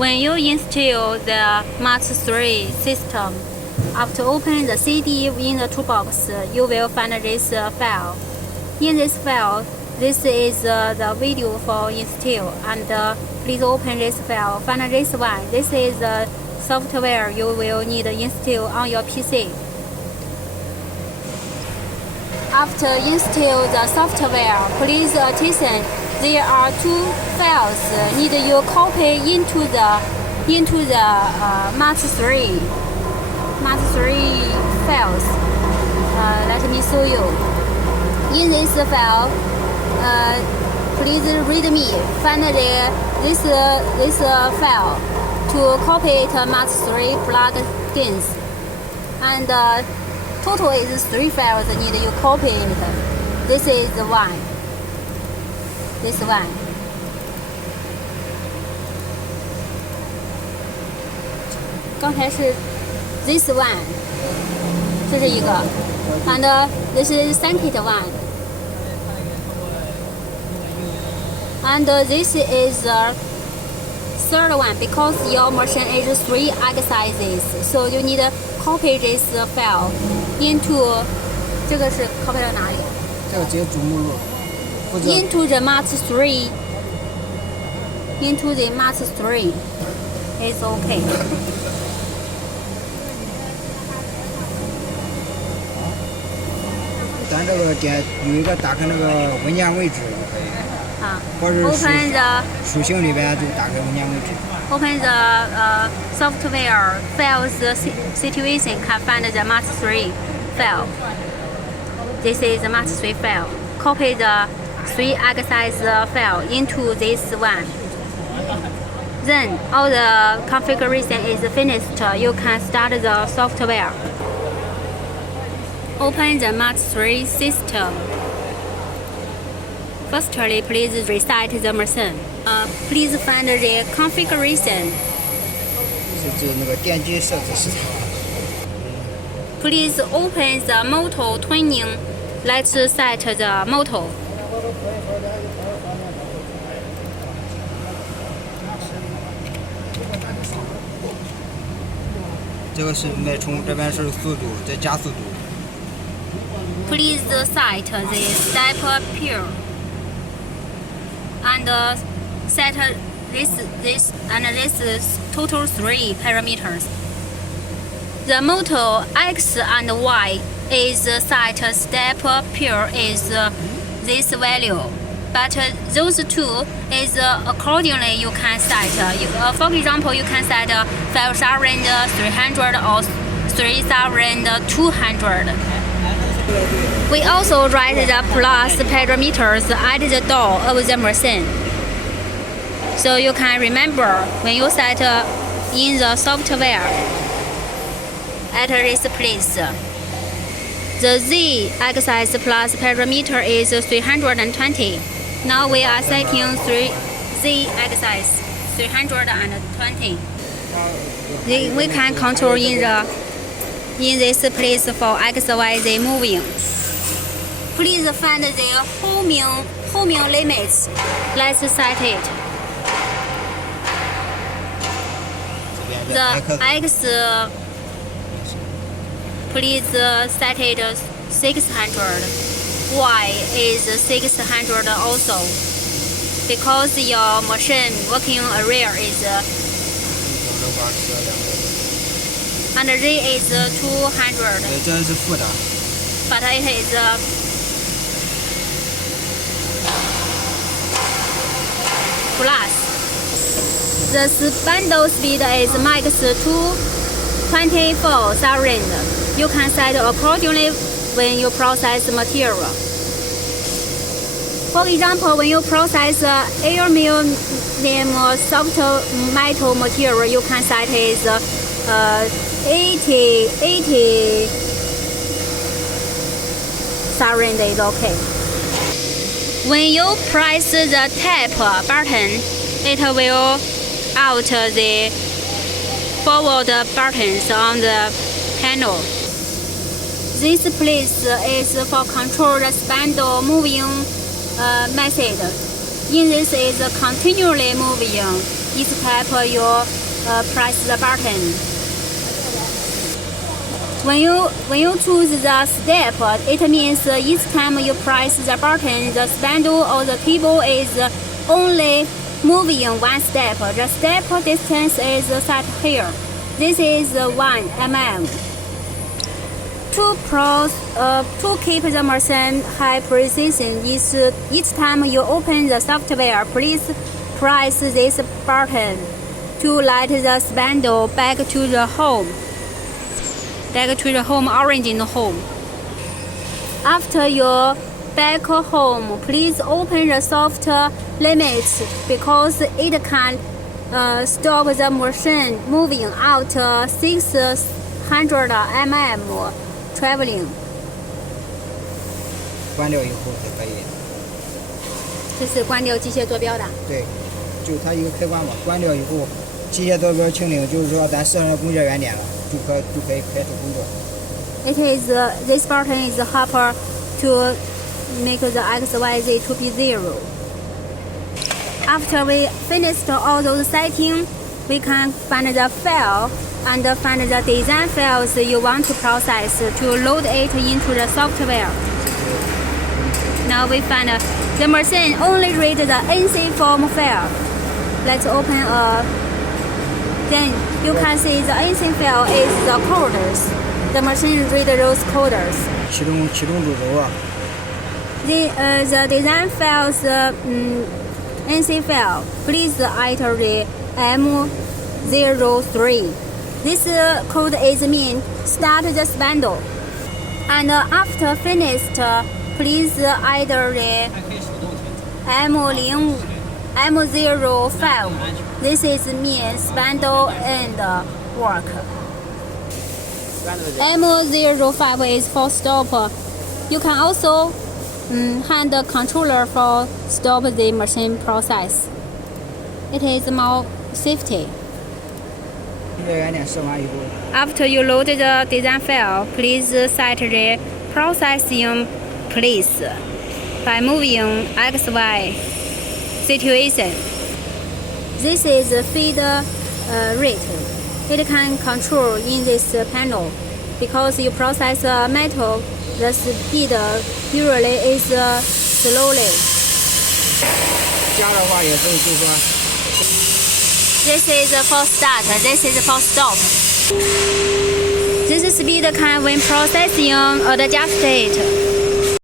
When you install the Mach 3 system, after opening the CD in the toolbox, you will find this file. In this file, this is the video for install, and please open this file. Find this one. This is the software you will need to install on your PC. After install the software, please attention. There are two files need you copy into the Mach 3 files. Let me show you. In this file, please read me. Find this file to copy it Mach 3 plugins, and total is 3 files need you copy it. This is the one. This one. 刚才是 this one， 这是一个 ，and this is second one, and this is the third one because your machine is 3 exercises, so you need to copy this file into 这个是 copy 到哪里？这个直接主目录。Into the Mach 3. Into the Mach 3. It's okay. 咱这个点有一个打开那个文件位置就可以。啊。或者是 Open the 属性里边就打开文件位置。Open the software files situation. Can find the Mach 3 file. This is the Mach 3 file. Copy the 3 exercise file into this one. Then all the configuration is finished. You can start the software. Open the Mach 3 system. Firstly, please reset the machine. Please find the configuration. 是指那个电机设置系统。Please open the motor tuning. Let's set the motor. 这个是脉冲，这边是速度，再加速度。Please set the step here and set this and this is total 3 parameters. The motor X and Y is set step here is this value, but those two is accordingly you can set. For example, you can set 5,300 or 3,200. We also write the plus parameters at the door of the machine, so you can remember when you set in the software at this place. The Z axis plus parameter is 320. Now we are setting Z axis 320. We can control in this place for X, Y, Z moving. Please find the homing limits. Let's set it. The X, please set it 600. Y is 600 also, because your machine working area is and Z is 200. 对，这是负的。 But it is plus. The spindle speed is max 224,000. You can set accordingly when you process material. For example, when you process aluminum soft metal material, you can set is 80,000 is okay. When you press the tap button, it will out the forward buttons on the panel. This place is for control the spindle moving method. In this is continually moving. each step you press the button. When you choose the step, it means each time you press the button, the spindle or the table is only moving one step. The step distance is set here. This is 1 mm. To keep the machine high precision, each time you open the software, please press this button to let the spindle back to the home origin home. After you're back home, please open the soft limits because it can stop the machine moving out 600 mm traveling. 关掉以后就可以。这是关掉机械坐标的。对，就它一个开关嘛，关掉以后，机械坐标清零，就是说咱设上工作原点了，就可以开始工作。It is this button is help to make the X, Y, Z to be 0. After we finished all those settings, we can find the file and find the design files you want to process to load it into the software. Now we find the machine only read the NC form file. Let's open then you can see the NC file is the codes. The machine read those codes. 启动主轴啊。The design files NC file. Please enter the M03. This code is mean start the spindle. And after finished, please enter the M05. This is mean spindle and work. M05 is for stop. You can also hand the controller for stop the machine process. It is more safety. After you load the design file, please set the process in place by moving XY situation. This is feed rate. It can control in this panel. Because you process metal, the speed usually is slowly. 加的话也可以，就是说。This is for start. This is for stop. This speed can when processing adjusted.